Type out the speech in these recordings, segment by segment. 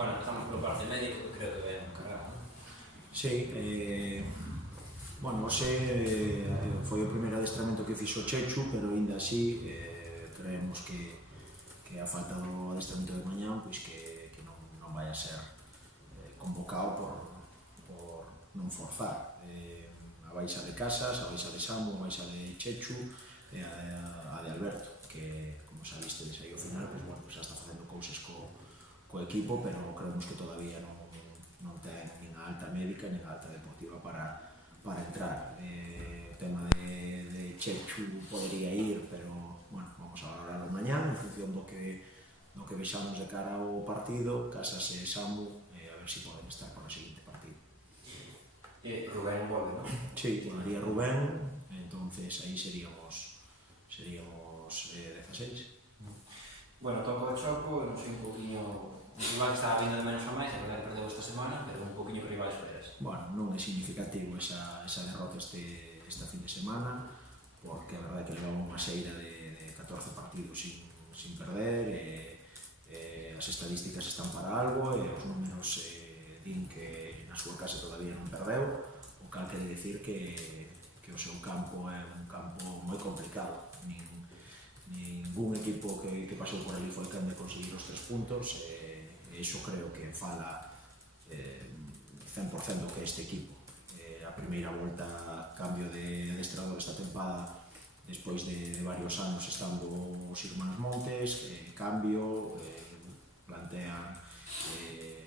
Bueno, empezamos polo parte médico, que creo que vai encargado, non? Sí, bueno, hoxe foi o primeiro adestramento que fixo Chechu, pero ainda así creemos que a falta do adestramento de mañán pois que non vai a ser convocado por non forzar a baixa de Casas, a baixa de Samu, a baixa de Chechu e a de Alberto, que como xa viste de aí ao final, pois bueno, xa está facendo cousas co equipo, pero creemos que todavía non ten nin a alta médica nin a alta deportiva para entrar. O tema de Chechu podría ir, pero bueno, vamos a valorarlo mañán en función do que vexamos de cara ao partido, Casas e Samu, a ver se poden estar para o seguinte partido. Rubén volve, non? Sí, volvería Rubén, entonces aí seríamos 16. Bueno, toco o Choco, non sei un poquinho... Un rival que estaba vindo de menos a máis, a verdade perdeu esta semana, pero un poquinho rival esperas. Bueno, non é significativo esa derrota esta fin de semana, porque a verdade é que levamos unha seira de 14 partidos sin perder, as estadísticas están para algo, e os números din que na súa casa todavía non perdeu, o cal quere dicir que o seu campo é un campo moi complicado. Ningún equipo que pasou por ali foi quen de conseguir os 3 puntos, e iso creo que fala 100% do que é este equipo. A primeira volta, cambio de adestrador esta tempada, despois de varios anos estando os irmáns Montes, cambio, plantean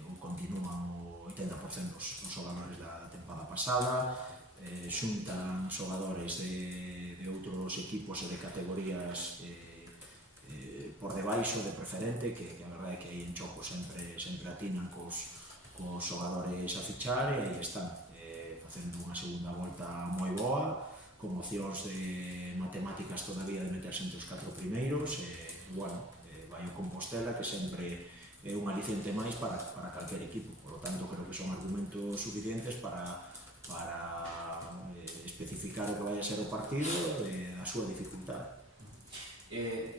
ou continúan o 80% dos xogadores da tempada pasada, xuntan xogadores de outros equipos e de categorías por debaixo de preferente, que a verdade é que aí en Choco sempre atinan cos xogadores a fichar, e aí están facendo unha segunda volta moi boa, con opcións de matemáticas todavía de meterse entre os 4 primeiros, e bueno, vai o Compostela, que sempre é un aliciente máis para calquer equipo, por lo tanto creo que son argumentos suficientes para especificar o que vai a ser o partido e a súa dificultade.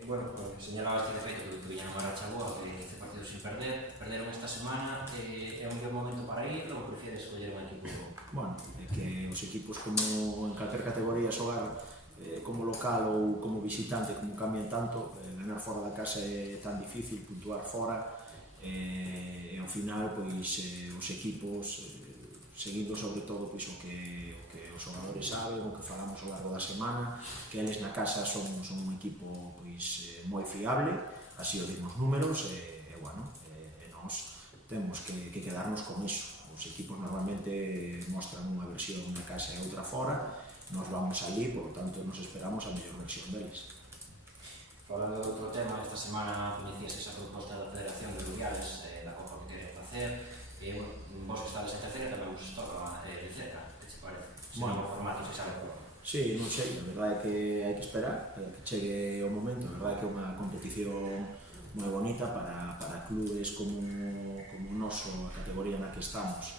Bueno, señalaba este defeito que viña a marcha boa, que este partido sin perderon esta semana, é un buen momento para ir, ou prefieres escoller un equipo? Bueno, é que os equipos como en calquer categoría xogar como local ou como visitante, como cambian tanto, ganar fora da casa é tan difícil, puntuar fora, e ao final pois os equipos seguindo sobre todo pois o que os xogadores saben, o que falamos ao largo da semana, que eles na casa son un equipo pois moi fiable, así o dimos números, e bueno, nós temos que quedarnos con iso. Os equipos normalmente mostran unha versión na casa e outra fora, nós vamos ali, por lo tanto nos esperamos a mellor versión deles. Falando de outro tema, esta semana coñecías esa proposta da Federación de Rubiales da Copa que queres facer, e vos que estades en terceira tamén vos toca de cerca, que che parece? Bueno, o formato se sabe por. Sí, non sei, a verdade é que hai que esperar para que chegue o momento. A verdade é que é unha competición moi bonita para clubes como o noso, a categoría na que estamos.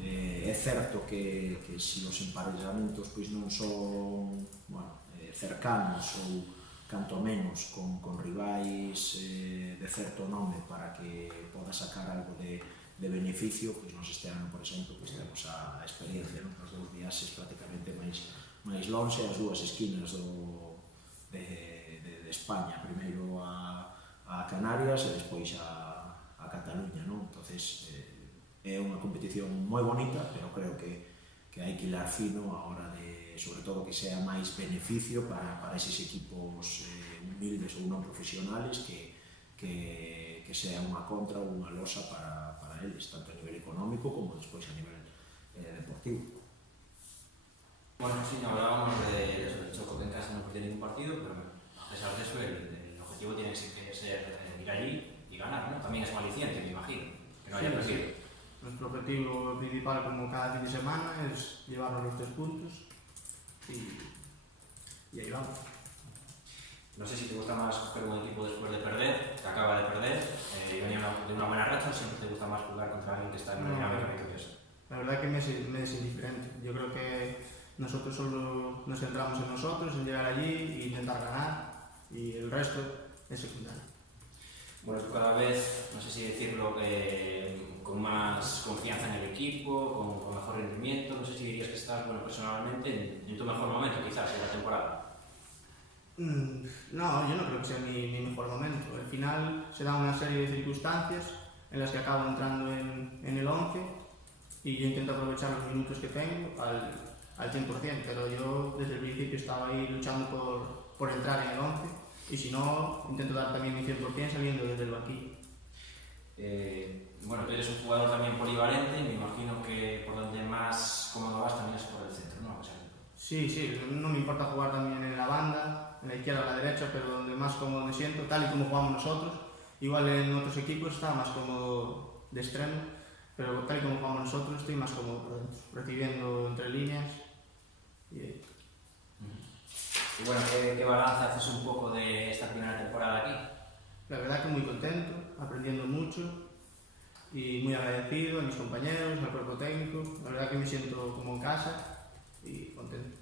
É certo que se os emparellamentos pois non son cercanos ou canto menos con rivais de certo nome para que poda sacar algo de beneficio, pois nos este ano, por exemplo, pois temos a experiencia, nos 2 viaxes prácticamente máis lonxe, as 2 esquinas de España, primeiro a Canarias e despois a Cataluña, non? Entonces é unha competición moi bonita, pero creo que hai que hilar fino a hora de, sobre todo, que sea máis beneficio para eses equipos humildes ou non profesionales, que sea unha contra ou unha losa para eles, tanto a nivel económico como despois a nivel deportivo. Bueno, sí, hablábamos de Choco, que en casa non perdía ningún partido, pero a pesar de eso, el objetivo tiene que ser ir allí y ganar, ¿no? También es un aliciente, me imagino, que no haya perdido. Nuestro objetivo principal, como cada fin de semana, es llevarnos los 3 puntos y ahí vamos. No sé si te gusta más coger un equipo después de perder, que acaba de perder, y venir de una buena racha, o siempre te gusta más jugar contra alguien que está en una dinámica victoriosa. La verdad que me es indiferente. Yo creo que nosotros solo nos centramos en nosotros, en llegar allí e intentar ganar, y el resto es secundario. Bueno, tú cada vez, no sé si decirlo, con más confianza en el equipo, con mejor rendimiento, no sé si dirías que estás, bueno, personalmente en tu mejor momento quizás de la temporada. No, yo no creo que sea mi mejor momento. Al final se da una serie de circunstancias en las que acabo entrando en el 11 y yo intento aprovechar los minutos que tengo al 100%, pero yo desde el principio estaba ahí luchando por entrar en el 11 y si no, intento dar también mi 100% saliendo desde el banquillo. Bueno, tú eres un jugador también polivalente, me imagino que por donde más cómodo vas también es por el centro, ¿no? Sí, no me importa jugar también en la banda, en la izquierda o la derecha, pero donde más cómodo me siento, tal y como jugamos nosotros. Igual en otros equipos está más cómodo de extremo, pero tal y como jugamos nosotros estoy más cómodo por dentro, recibiendo entre líneas. Y bueno, ¿qué balance haces un poco de esta primera temporada aquí? La verdad que muy contento, aprendiendo mucho y muy agradecido a mis compañeros, al cuerpo técnico. La verdad que me siento como en casa y contento.